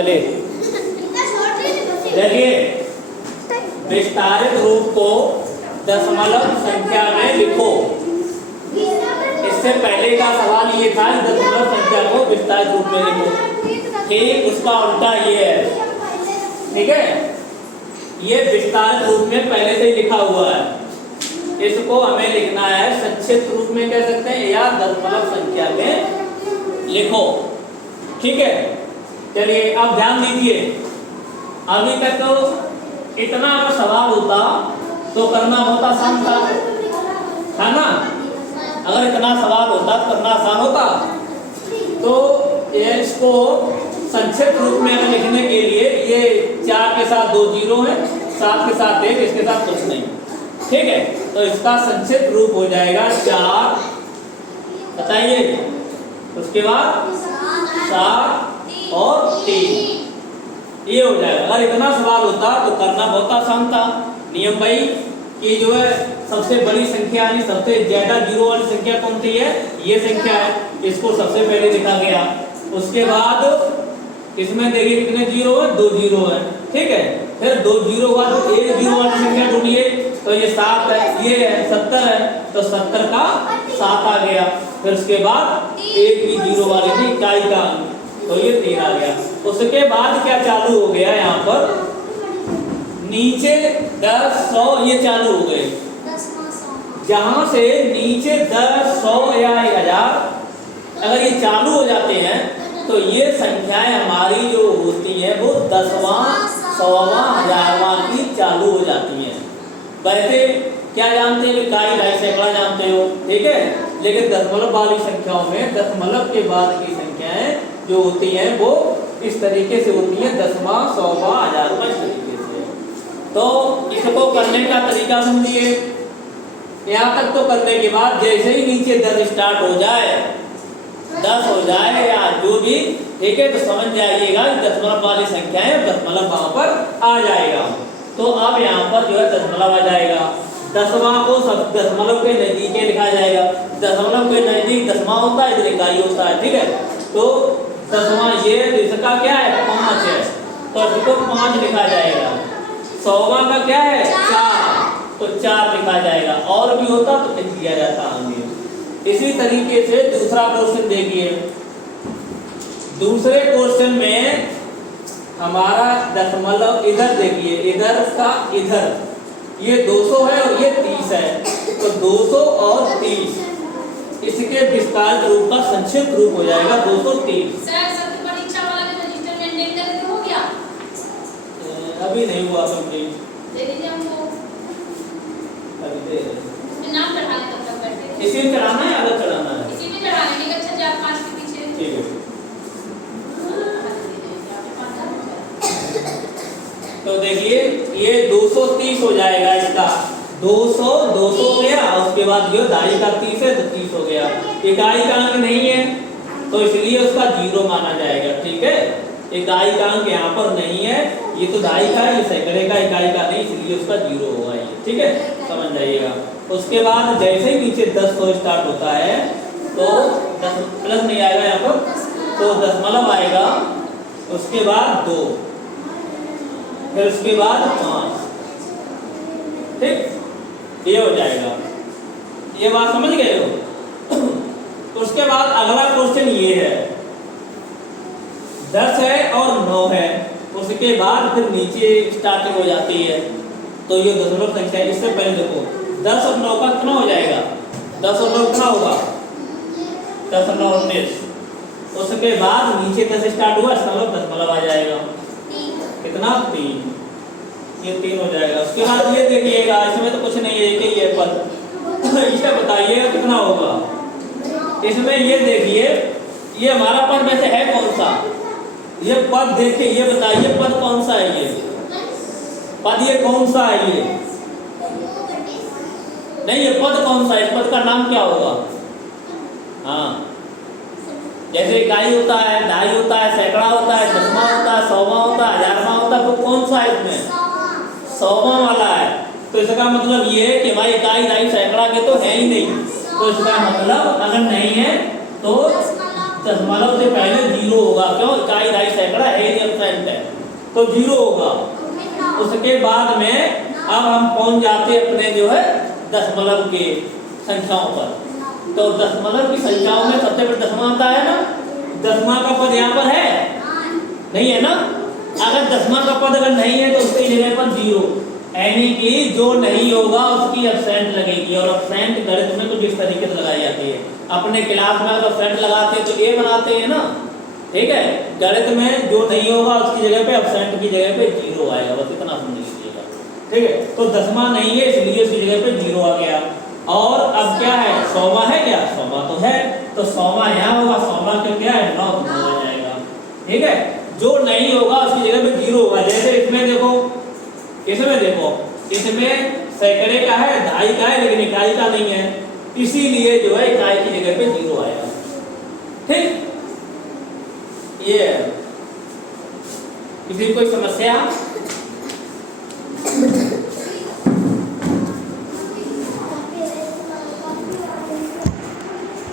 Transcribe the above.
चलिए देखिए, विस्तारित रूप को दशमलव संख्या में लिखो। इससे पहले का सवाल ये था कि दशमलव संख्या को विस्तारित रूप में लिखो। ठीक उसका उल्टा ये है, ठीक है। ये विस्तारित रूप में पहले से ही लिखा हुआ है, इसको हमें लिखना है संक्षिप्त रूप में कह सकते हैं या दशमलव संख्या में लिखो, ठीक है। चलिए अब ध्यान दीजिए, अभी तक तो इतना अगर सवाल होता तो करना बहुत आसान था, है ना। अगर इतना सवाल होता तो करना आसान होता। तो इसको संक्षिप्त रूप में लिखने के लिए ये 4 के साथ 2 जीरो है, 7 के साथ 1, इसके साथ कुछ नहीं, ठीक है। तो इसका संक्षिप्त रूप हो जाएगा 4, बताइए, उसके बाद 7 और 3, ये हो जाएगा। अगर इतना सवाल होता तो करना बहुत आसान था। नियम भाई कि जो है सबसे बड़ी संख्या यानी सबसे ज्यादा जीरो वाली संख्या कौन सी है, ये संख्या है, इसको सबसे पहले लिखा गया। उसके बाद इसमें देखिए कितने जीरो है, 2 जीरो है, ठीक है। फिर 2 जीरो बाद 1 जीरो वाली संख्या ढूंढिए, तो ये 7 है, ये है 70 है, तो 70 का 7 आ गया। फिर उसके बाद एक भी जीरो वाली थी इकाई का, तो ये 3 आ गया। उसके बाद क्या चालू हो गया यहाँ पर, नीचे 10 100 ये चालू हो गए। जहां से नीचे 10 100 या 1000 अगर ये चालू हो जाते हैं तो ये संख्याएं हमारी जो होती है वो 10वां 100वां 1000वां की चालू हो जाती हैं। वैसे क्या जानते हैं, इकाई ढाई सैकड़ा जानते हो, ठीक है। लेकिन दशमलव वाली संख्याओं में दशमलव के बाद की संख्याएं जो होती हैं वो इस तरीके से होती है, 10वां 100वां 1000वां इस तरीके से। तो इसको करने का तरीका समझिए। यहाँ तक तो करने के बाद जैसे ही नीचे 10 स्टार्ट हो जाए, 10 हो जाए या जो भी, ठीक है, तो समझ जाइएगा दशमलव वाली संख्याएं दशमलव वहां पर आ जाएगा। तो अब यहाँ पर जो है दशमलव आ जाएगा। 10वां को सब दशमलव के नजदीक लिखा जाएगा। दशमलव के नजदीक 10वां होता है, इधर इकाई होता है, ठीक है। तो 10वां ये इसका क्या है 5 है, तो इसको 5 लिखा जाएगा। 100वां का क्या है 4, तो 4 लिखा जाएगा। और भी होता तो लिख दिया जाता आगे। इसी तरीके से दूसरा क्वेश्चन देखिए। दूसरे क्वेश्चन में हमारा दशमलव इधर देखिए, इधर का इधर ये 200 है और ये 30 है, तो 200 और 30 इसके विस्तारित रूप का संक्षिप्त रूप हो जाएगा 230। अभी नहीं हुआ कंप्लीट, दे दीजिए हमको, अभी दे इसमें नाम चढ़ाने तब तक बैठे। इसी में चढ़ाना है, अलग चढ़ाना है, इसी में चढ़ा लेंगे। अच्छा 4-5 के पीछे, ठीक है। तो देखिए ये 230 हो जाएगा इसका, 200 गया, उसके बाद जो दाई का 30 है तो 30 हो गया। इकाई का अंक नहीं है तो इसलिए उसका 0 माना जाएगा, ठीक है। इकाई का अंक यहाँ पर नहीं है, ये तो दाई का है, ये सैकड़े का, इकाई का नहीं, इसलिए उसका 0 होगा ये, ठीक है, समझ जाइएगा। उसके बाद जैसे ही नीचे 10 100 स्टार्ट होता है तो 10 प्लस नहीं आएगा यहाँ पर, तो दशमलव आएगा, उसके बाद 2, फिर उसके बाद 5, ठीक, ये हो जाएगा। ये बात समझ गए हो। उसके बाद अगला क्वेश्चन ये है, 10 है और 9 है, उसके बाद फिर नीचे स्टार्टिंग हो जाती है, तो ये दशमलव संख्या। इससे पहले देखो 10 और 9 का कितना हो जाएगा, 10 और 9 कितना होगा 10 और 9 19, उसके बाद नीचे 10 स्टार्ट हुआ, दशमलव आ जाएगा, कितना 3, ये 3 हो जाएगा। उसके बाद ये देखिएगा, इसमें तो कुछ नहीं है, एक ही है पद, इसे बताइएगा कितना होगा। इसमें ये देखिए, ये हमारा पद में से है कौन सा, ये पद देखिए, ये बताइए पद कौन सा है, ये पद ये कौन सा है, ये नहीं, ये पद कौन सा है, इस पद का नाम क्या होगा। हाँ, जैसे इकाई होता है, ढाई होता है, सैकड़ा होता है, दसवां होता है, 100वां होता है, 1000वां होता है, तो कौन सा है इसमें 100वां वाला है। तो इसका मतलब ये है कि भाई इकाई ढाई सैकड़ा के तो है ही नहीं, तो इसका मतलब अगर नहीं है तो दशमलव से पहले जीरो होगा, क्यों? इकाई ढाई सैकड़ा है, एब्सेंट है तो जीरो होगा। उसके बाद में अब हम पहुंच जाते अपने जो है दशमलव के संख्याओं पर। तो दशमलव की संख्याओं में सबसे पहले दसवां आता है ना, दसवां का पद यहाँ पर है नहीं है ना? अगर दसवां का पद अगर नहीं है तो उसकी जगह पर जीरो, यानी कि जो नहीं होगा उसकी एब्सेंट लगेगी। और एब्सेंट गणित में कुछ इस तरीके से लगाई जाती है। अपने क्लास में अगर एब्सेंट लगाते हैं तो ए बनाते हैं ना, ठीक है? गणित में जो नहीं होगा उसकी जगह पे एब्सेंट की जगह पे जीरो आएगा, बस इतना समझ लीजिएगा, ठीक है? तो दसवां नहीं है इसलिए उसकी जगह पे जीरो आ गया। और अब क्या है, 100वां है क्या? 100वां तो है, तो 100वां यहाँ होगा, 100वां का क्या है 9 आ जाएगा, ठीक है? जो नहीं होगा उसकी जगह पे जीरो होगा। जैसे इसमें देखो, इसमें सैकड़े का है, ढाई का है, लेकिन इकाई का नहीं है, इसीलिए जो है इकाई की जगह पे जीरो आएगा, ठीक? ये किसी कोई समस्या?